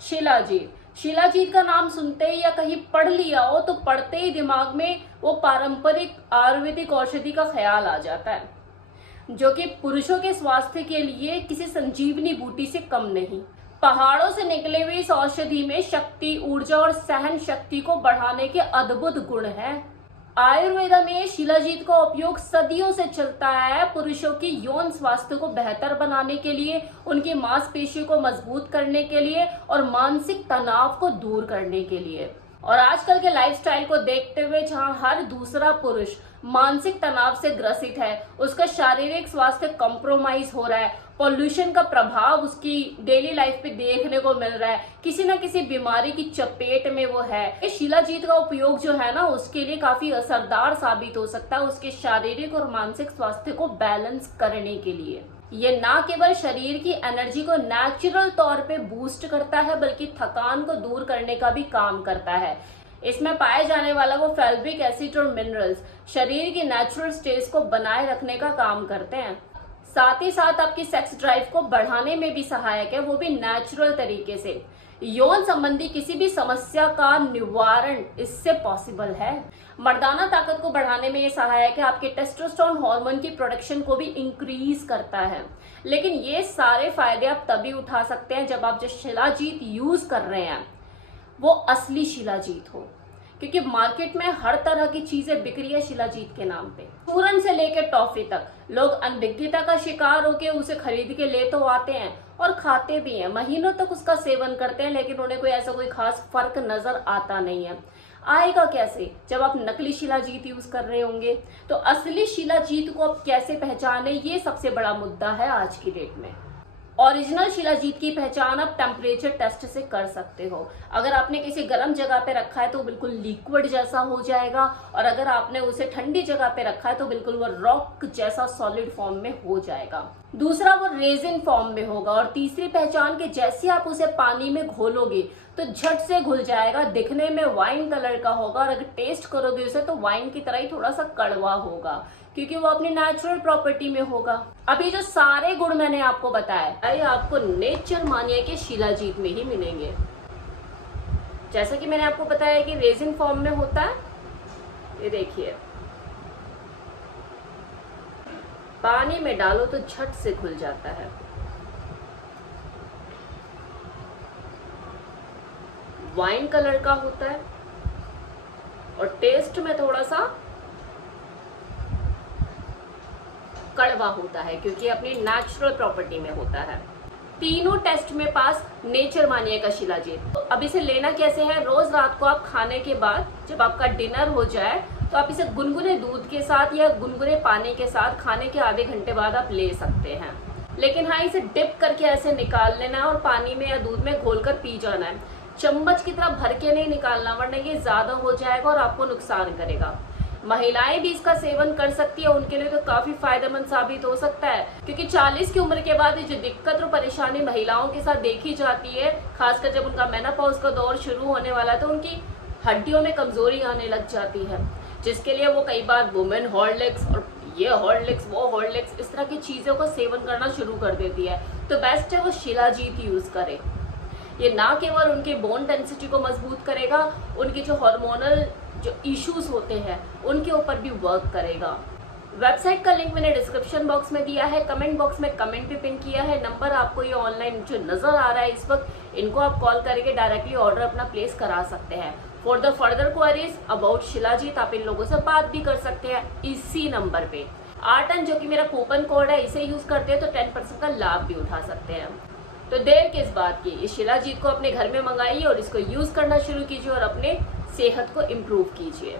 शिलाजीत। शिलाजीत का नाम सुनते ही या कहीं पढ़ लिया हो तो पढ़ते ही दिमाग में वो पारंपरिक आयुर्वेदिक औषधि का ख्याल आ जाता है, जो कि पुरुषों के स्वास्थ्य के लिए किसी संजीवनी बूटी से कम नहीं। पहाड़ों से निकले हुए इस औषधि में शक्ति, ऊर्जा और सहन शक्ति को बढ़ाने के अद्भुत गुण हैं। आयुर्वेद में शिलाजीत का उपयोग सदियों से चलता है, पुरुषों की यौन स्वास्थ्य को बेहतर बनाने के लिए, उनकी मांसपेशियों को मजबूत करने के लिए और मानसिक तनाव को दूर करने के लिए। और आजकल के लाइफस्टाइल को देखते हुए जहां हर दूसरा पुरुष मानसिक तनाव से ग्रसित है, उसका शारीरिक स्वास्थ्य कॉम्प्रोमाइज हो रहा है, पॉल्यूशन का प्रभाव उसकी डेली लाइफ पे देखने को मिल रहा है, किसी न किसी बीमारी की चपेट में वो है, ये शिलाजीत का उपयोग जो है ना उसके लिए काफी असरदार साबित हो सकता है, उसके शारीरिक और मानसिक स्वास्थ्य को बैलेंस करने के लिए। ये ना केवल शरीर की एनर्जी को नेचुरल तौर पे बूस्ट करता है, बल्कि थकान को दूर करने का भी काम करता है। इसमें पाए जाने वाला वो फैल्विक एसिड और मिनरल्स शरीर की नेचुरल स्टेज को बनाए रखने का काम करते हैं। साथ ही साथ आपकी सेक्स ड्राइव को बढ़ाने में भी सहायक है, वो भी नेचुरल तरीके से। यौन संबंधी किसी भी समस्या का निवारण इससे पॉसिबल है। मर्दाना ताकत को बढ़ाने में ये सहायक है, आपके टेस्टोस्टेरोन हार्मोन की प्रोडक्शन को भी इंक्रीज करता है। लेकिन ये सारे फायदे आप तभी उठा सकते हैं जब आप जो शिलाजीत यूज कर रहे हैं वो असली शिलाजीत हो, क्योंकि मार्केट में हर तरह की चीजें बिक रही है शिलाजीत के नाम पे। चूरन से लेकर टॉफी तक लोग अनभिज्ञता का शिकार होकर उसे खरीद के ले तो आते हैं और खाते भी हैं, महीनों तक उसका सेवन करते हैं, लेकिन उन्हें कोई खास फर्क नजर आता नहीं है। आएगा कैसे जब आप नकली शिलाजीत यूज कर रहे होंगे। तो असली शिलाजीत को आप कैसे पहचाने, ये सबसे बड़ा मुद्दा है आज की डेट में। ओरिजिनल शिलाजीत की पहचान आप टेम्परेचर टेस्ट से कर सकते हो। अगर आपने किसी गर्म जगह पे रखा है तो बिल्कुल लिक्विड जैसा हो जाएगा, और अगर आपने उसे ठंडी जगह पे रखा है तो बिल्कुल वो रॉक जैसा सॉलिड फॉर्म में हो जाएगा। दूसरा, वो रेजिन फॉर्म में होगा। और तीसरी पहचान के जैसे आप उसे पानी में घोलोगे तो झट से घुल जाएगा, दिखने में वाइन कलर का होगा, और अगर टेस्ट करोगे उसे तो वाइन की तरह ही थोड़ा सा कड़वा होगा, क्योंकि वो अपनी नेचुरल प्रॉपर्टी में होगा। अभी जो सारे गुण मैंने आपको बताया ये आपको नेचर मानिया के शिलाजीत में ही मिलेंगे। जैसा कि मैंने आपको बताया कि रेजिन फॉर्म में होता है, ये देखिए पानी में डालो तो झट से घुल जाता है। वाइन कलर का होता है और टेस्ट में थोड़ा सा कड़वा होता है, क्योंकि अपनी नेचुरल प्रॉपर्टी में होता है। तीनों टेस्ट में पास नेचर मानिए का शिलाजीत। तो अब इसे लेना कैसे है, रोज रात को आप खाने के बाद जब आपका डिनर हो जाए तो आप इसे गुनगुने दूध के साथ या गुनगुने पानी के साथ खाने के आधे घंटे बाद आप ले सकते हैं। लेकिन हाँ, इसे डिप करके ऐसे निकाल लेना है और पानी में या दूध में घोलकर पी जाना है। चम्मच की तरह भर के नहीं निकालना, वरना ये ज्यादा हो जाएगा और आपको नुकसान करेगा। महिलाएं भी इसका सेवन कर सकती है, उनके लिए तो काफी फायदेमंद साबित हो सकता है, क्योंकि 40 की उम्र के बाद जो दिक्कत और परेशानी महिलाओं के साथ देखी जाती है, खासकर जब उनका मेनोपॉज का दौर शुरू होने वाला है, तो उनकी हड्डियों में कमजोरी आने लग जाती है, जिसके लिए वो कई बार वुमेन हॉर्लिक्स और ये हॉर्लिक्स वो हॉर्लिक्स इस तरह की चीजों का सेवन करना शुरू कर देती है। तो बेस्ट है वो शिलाजीत यूज करे। ये ना केवल उनके बोन डेंसिटी को मजबूत करेगा, उनकी जो हार्मोनल जो इश्यूज होते हैं उनके ऊपर भी वर्क करेगा। वेबसाइट का लिंक मैंने डिस्क्रिप्शन बॉक्स में दिया है, कमेंट बॉक्स में कमेंट भी पिन किया है। नंबर आपको ये ऑनलाइन जो नजर आ रहा है इस वक्त, इनको आप कॉल करके डायरेक्टली ऑर्डर अपना प्लेस करा सकते हैं। For the further queries about shilajit आप इन लोगों से बात भी कर सकते हैं इसी नंबर पे। 8 जो कि मेरा कूपन कोड है, इसे यूज करते हैं तो 10% का लाभ भी उठा सकते हैं। तो देर किस बात की, इस शिलाजीत को अपने घर में मंगाइए और इसको यूज करना शुरू कीजिए और अपने सेहत को इम्प्रूव कीजिए।